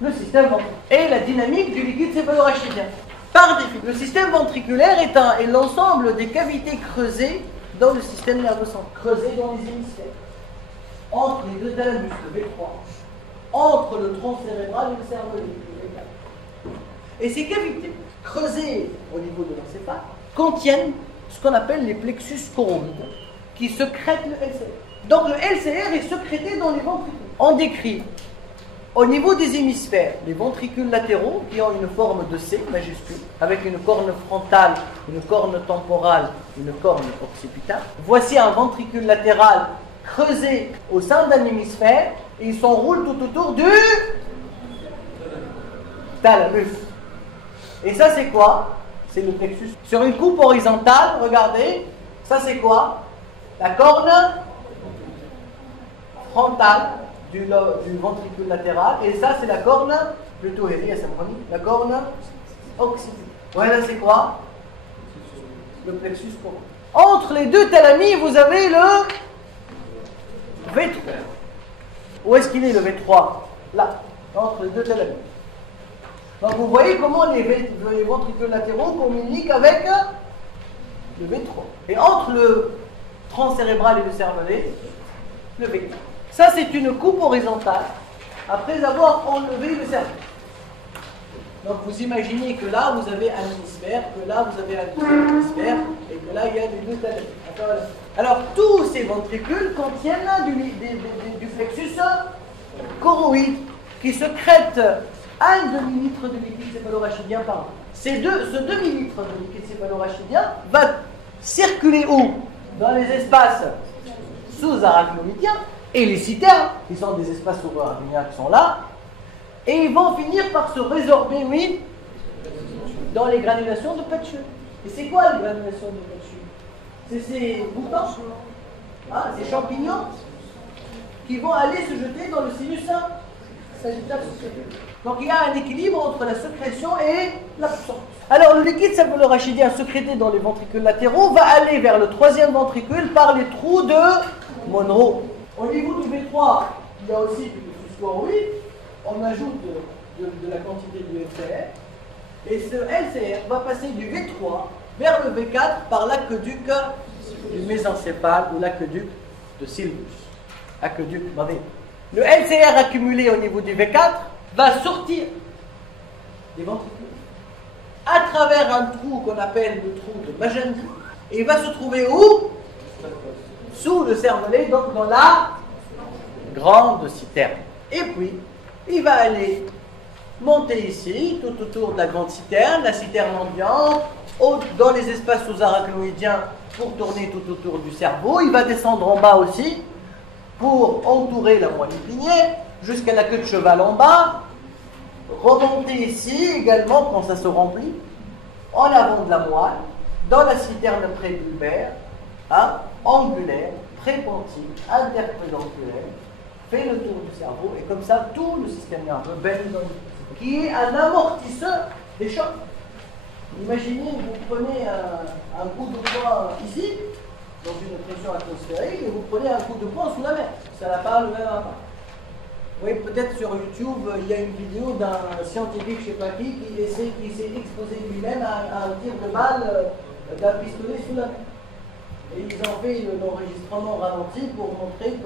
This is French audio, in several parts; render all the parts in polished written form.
le système ventriculaire. Et la dynamique du liquide céphalorachidien. Par définition, le système ventriculaire est l'ensemble des cavités creusées dans le système nerveux central, creusées dans les hémisphères, entre les deux thalamus, le V3, entre le tronc cérébral et le cerveau, le V4. Et ces cavités, creusées au niveau de l'encéphale, contiennent ce qu'on appelle les plexus choroïdes, qui sécrètent le LCR. Donc le LCR est sécrété dans les ventricules. On décrit au niveau des hémisphères les ventricules latéraux qui ont une forme de C majuscule, avec une corne frontale, une corne temporale, une corne occipitale. Voici un ventricule latéral creusé au sein d'un hémisphère et il s'enroule tout autour du thalamus. Et ça c'est quoi? C'est le plexus. Sur une coupe horizontale, regardez, ça c'est quoi? La corne frontale du ventricule latéral, et ça c'est la corne, plutôt la corne occipitale. Voilà, c'est quoi? Le plexus choroïde. Entre les deux thalamies, vous avez le V3. Où est-ce qu'il est le V3? Là, entre les deux thalamies. Donc vous voyez comment les ventricules latéraux communiquent avec le V3. Et entre le tronc cérébral et le cervelet, le V4. Ça, c'est une coupe horizontale après avoir enlevé le cerveau. Donc, vous imaginez que là, vous avez un hémisphère, que là, vous avez un deuxième hémisphère, et que là, il y a les deux thalamus. Alors, tous ces ventricules contiennent du plexus choroïde qui sécrète 1 demi-litre de liquide céphalorachidien par an. Ce demi-litre de liquide céphalorachidien va circuler où? Dans les espaces sous-arachnoïdiens. Et les citernes, qui sont des espaces sous-arachnoïdiens qui sont là, et ils vont finir par se résorber, oui, dans les granulations de Petschel. Et c'est quoi les granulations de Petschel? C'est ces boutons, ces champignons, qui vont aller se jeter dans le sinus sagital supérieur. Donc il y a un équilibre entre la sécrétion et l'absorption. Alors le liquide céphalorachidien sécrété dans les ventricules latéraux va aller vers le troisième ventricule par les trous de Monro. Au niveau du V3, il y a aussi du plexus choroïde. On ajoute de la quantité du LCR. Et ce LCR va passer du V3 vers le V4 par l'aqueduc du mésencéphale ou l'aqueduc de Sylvius. Aqueduc mavé. Le LCR accumulé au niveau du V4 va sortir des ventricules à travers un trou qu'on appelle le trou de Magendie. Et il va se trouver où? Sous le cervelet, donc dans la grande citerne. Et puis, il va aller monter ici, tout autour de la grande citerne, la citerne ambiante, dans les espaces sous-arachnoïdiens pour tourner tout autour du cerveau. Il va descendre en bas aussi pour entourer la moelle épinière, jusqu'à la queue de cheval en bas, remonter ici également quand ça se remplit, en avant de la moelle, dans la citerne prébulbaire, angulaire, prépontine, interpédonculaire, fait le tour du cerveau, et comme ça, tout le système nerveux baigne dans le qui est un amortisseur des chocs. Imaginez, vous prenez un coup de poing ici, dans une pression atmosphérique, et vous prenez un coup de poing sous la mer. Ça n'a pas le même impact. Vous voyez, peut-être sur YouTube, il y a une vidéo d'un scientifique, je ne sais pas qui s'est exposé lui-même à un tir de balle d'un pistolet sous la mer. Et ils ont fait l'enregistrement ralenti pour montrer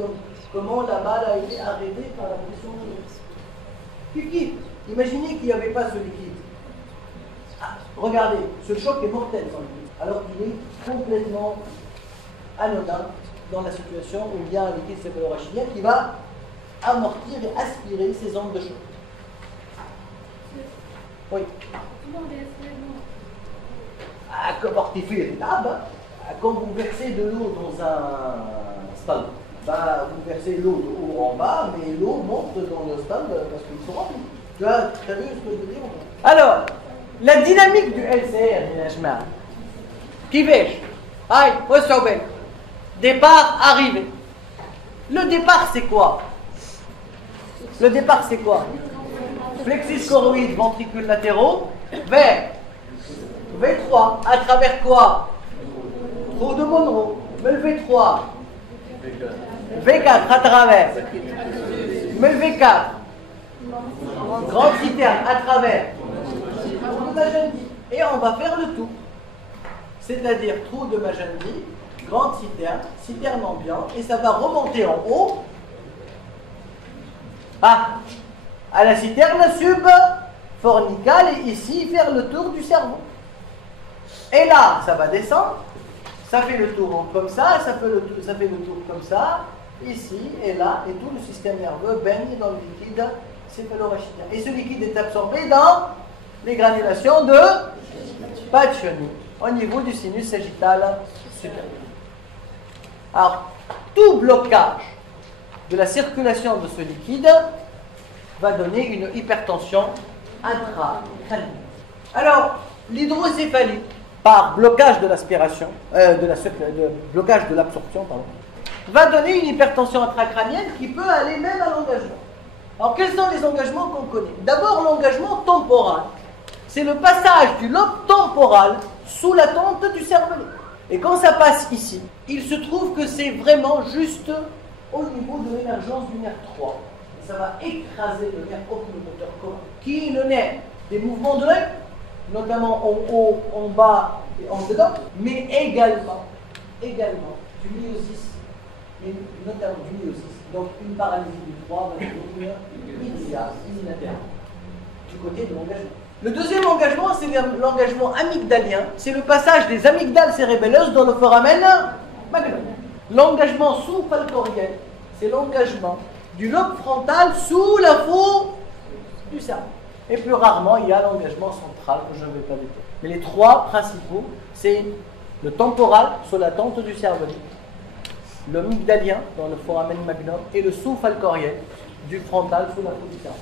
comment la balle a été arrêtée par la pression de liquide. Imaginez qu'il n'y avait pas ce liquide. Regardez, ce choc est mortel sans liquide, alors qu'il est complètement anodin dans la situation où il y a un liquide céphalorachidien qui va amortir et aspirer ces ondes de choc. Oui. Comme mortifier quand vous versez de l'eau dans un stade, vous versez l'eau de haut en bas, mais l'eau monte dans le stade parce qu'ils sont remplis. Tu as vu ce que je veux dire? Alors, la dynamique du LCR, qui fait départ, arrivée. Le départ, c'est quoi? Le départ, c'est quoi? Plexus choroïde, ventricules latéraux, vers V3, à travers quoi? Trou de Monro. Mais le V3, V4 à travers. Mais le V4, Grande citerne à travers trou de Magendie. Et on va faire le tout. C'est-à-dire trou de Magendie, grande citerne, citerne ambiante, et ça va remonter en haut à la citerne subfornicale et ici faire le tour du cerveau. Et là, ça va descendre, ça fait le tour comme ça fait le tour comme ça, ici et là, et tout le système nerveux baigne dans le liquide céphalorachidien. Et ce liquide est absorbé dans les granulations de Pacchioni au niveau du sinus sagittal supérieur. Alors, tout blocage de la circulation de ce liquide va donner une hypertension intracrânienne. Alors, l'hydrocéphalie, par blocage de l'aspiration, blocage de l'absorption, va donner une hypertension intracrânienne qui peut aller même à l'engagement. Alors, quels sont les engagements qu'on connaît? D'abord, l'engagement temporal. C'est le passage du lobe temporal sous la tente du cervelet. Et quand ça passe ici, il se trouve que c'est vraiment juste au niveau de l'émergence du nerf 3. Et ça va écraser le nerf oculomoteur commun, qui est le nerf des mouvements de l'œil, notamment en haut, en bas et en dedans, mais également du myosis, et notamment du myosis. Donc une paralysie du 3 va devenir unilatérale du côté de l'engagement. Le deuxième engagement, c'est l'engagement amygdalien. C'est le passage des amygdales cérébelleuses dans le foramen magnum. L'engagement sous-falcoriel, c'est l'engagement du lobe frontal sous la peau du cerveau. Et plus rarement, il y a l'engagement central que je ne vais pas détailler. Mais les trois principaux, c'est le temporal sous la tente du cervelet, le mygdalien dans le foramen magnum et le sous-falcoriel du frontal sous la peau du cerveau.